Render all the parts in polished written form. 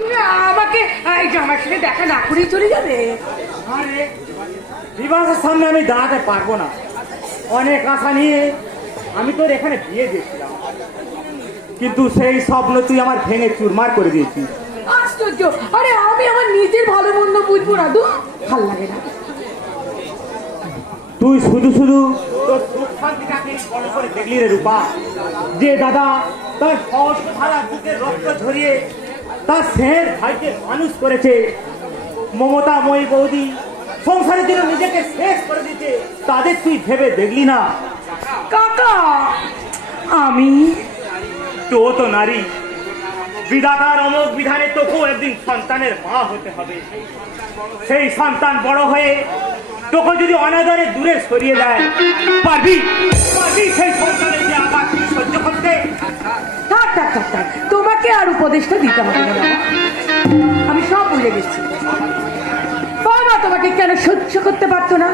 তুমি আমাকে এই জামার সাথে দেখা না করেই চলে যাবে? আরে বিবাহের সামনে আমি দাঁড়াতে পারবো না। অনেক আশা নিয়ে আমি তোর এখানে বিয়ে দিয়েছিলাম, কিন্তু সেই স্বপ্ন তুই আমার ভেঙে চুরমার করে দিয়েছিস। আশ্চর্য! আরে আমি আমার নিজের ভালো মন্দ বুঝবো না তো? ভাল লাগে না। তুই শুধু শুধু তোর সুখ শান্তিটাকে বড় করে দেখলি রে রূপা। যে দাদা তার সহজ ধারা বুকের রক্ত ঝরিয়ে তার স্নেহের ভাইকে মানুষ করেছে, মমতাময়ী বৌদি সংসারের জন্য নিজেকে শেষ করে দিয়েছে, তাদের তুই ভেবে দেখলি না? কাকা, আমি তো নারী, বিধাতার অমোঘ বিধানে তোকেও একদিন সন্তানের মা হতে হবে। সেই সন্তান বড় হয়ে তোকে যদি অনাদরে দূরে সরিয়ে দেয়, পারবি সেই সন্তানের যে আঘাত সহ্য করতে? থাক থাক থাক থাক, তোমাকে আর উপদেশটা দিতে হবে না বাবা। আমি সব ভুলে গেছি। বাবা তোমাকে কেন সহ্য করতে পারতো না?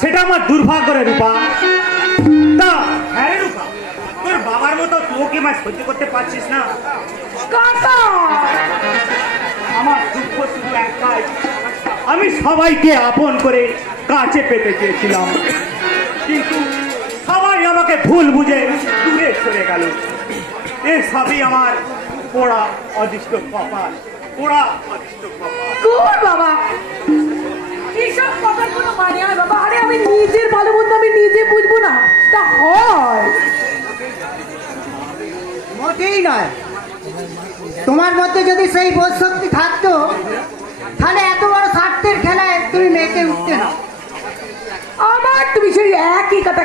সেটা আমার দুর্ভাগ্য রে রূপা। তা হ্যাঁ রে রূপা, তোর বাবার মতো তোকে মা সহ্য করতে পারছিস না? কাকা, আমার দুঃখ শুধু একটাই, আমি সবাইকে আপন করে কাছে পেতে চেয়েছিলাম, কিন্তু সবাই আমাকে ভুল বুঝে দূরে সরে গেল। এই সবই আমার পোড়া অদৃষ্ট কপাল, পোড়া অদৃষ্ট কপাল। কোন বাবা, এইসব কথার কোনো মানে হয় বাবা? আরে আমি নিজের ভালো মন্দ আমি নিজে বুঝবো না, তা হয়? মোটেই নয়। তোমার মধ্যে যদি সেই বোধ শক্তি থাকতো, তাহলে এত বড় স্বার্থের খেলায় তুমি মেতে উঠতে না। আমার তুমি সেই একই কথা